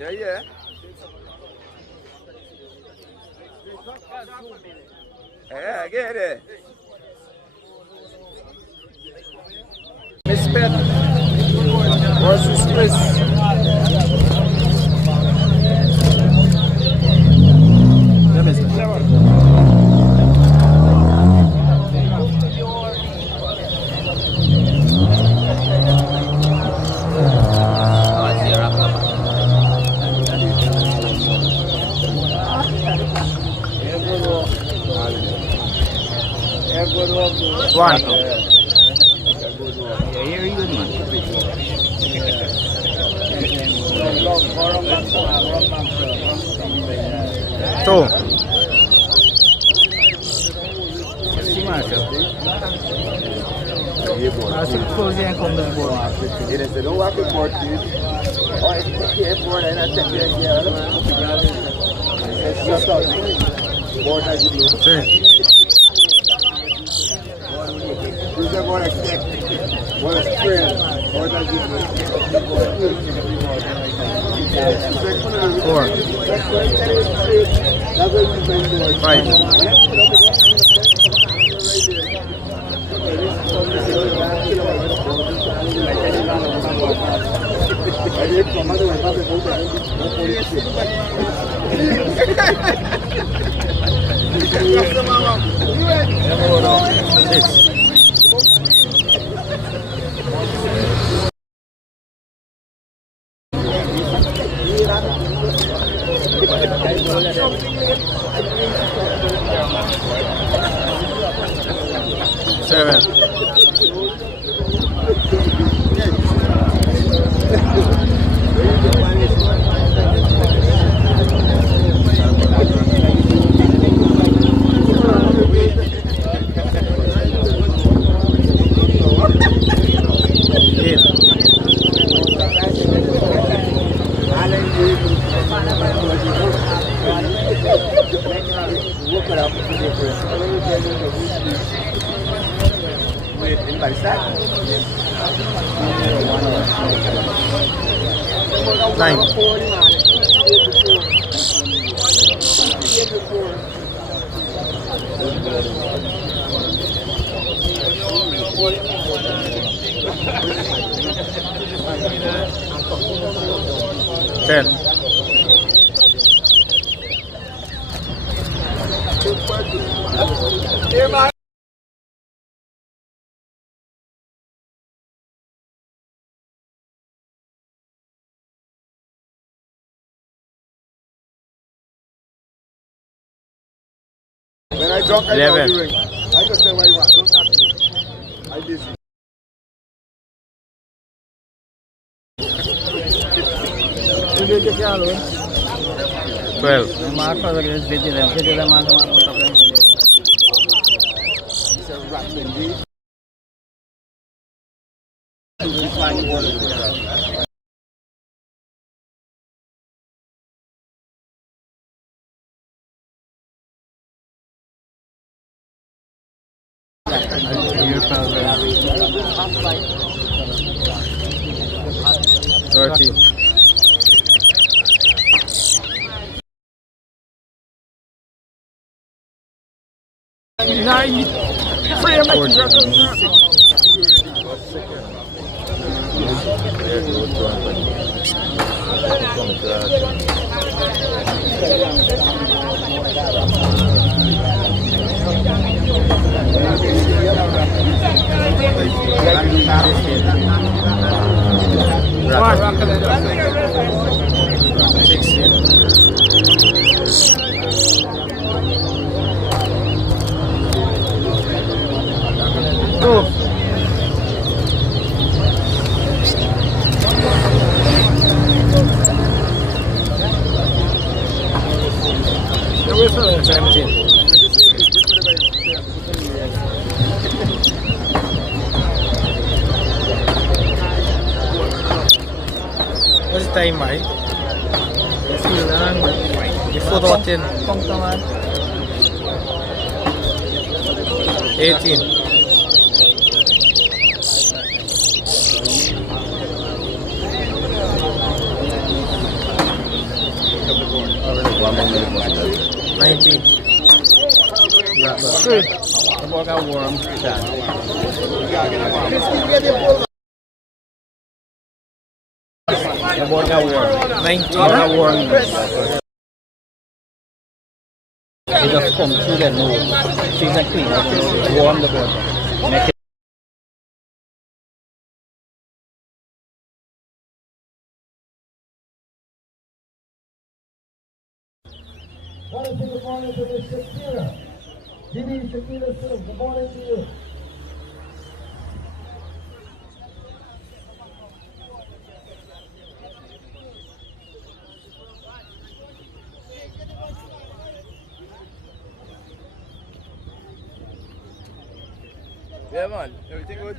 Yeah, yeah. Yeah, I get it. Respect versus Chris. One. Two. Don't walk the board, please. Oh, if you take the board, and I take the idea. Shut up. Board as you do. Use the board except. Board square. Board as you do. 4. 7. 9. 10. 11. I just say what you want. Don't ask me. I busy. 12. Thirteen. 9. 17. What's the time, Mike? Before the 10. 18. 19. One more minute must be 19. Three. The boy got warm. Done. The boy got warm. 19. Got warm. He just come through them nose. Things are clean. Warm the boy. Make it. Good morning to Miss Shakira. Didi Shakira Singh, good morning to you. Yeah, man. Everything good?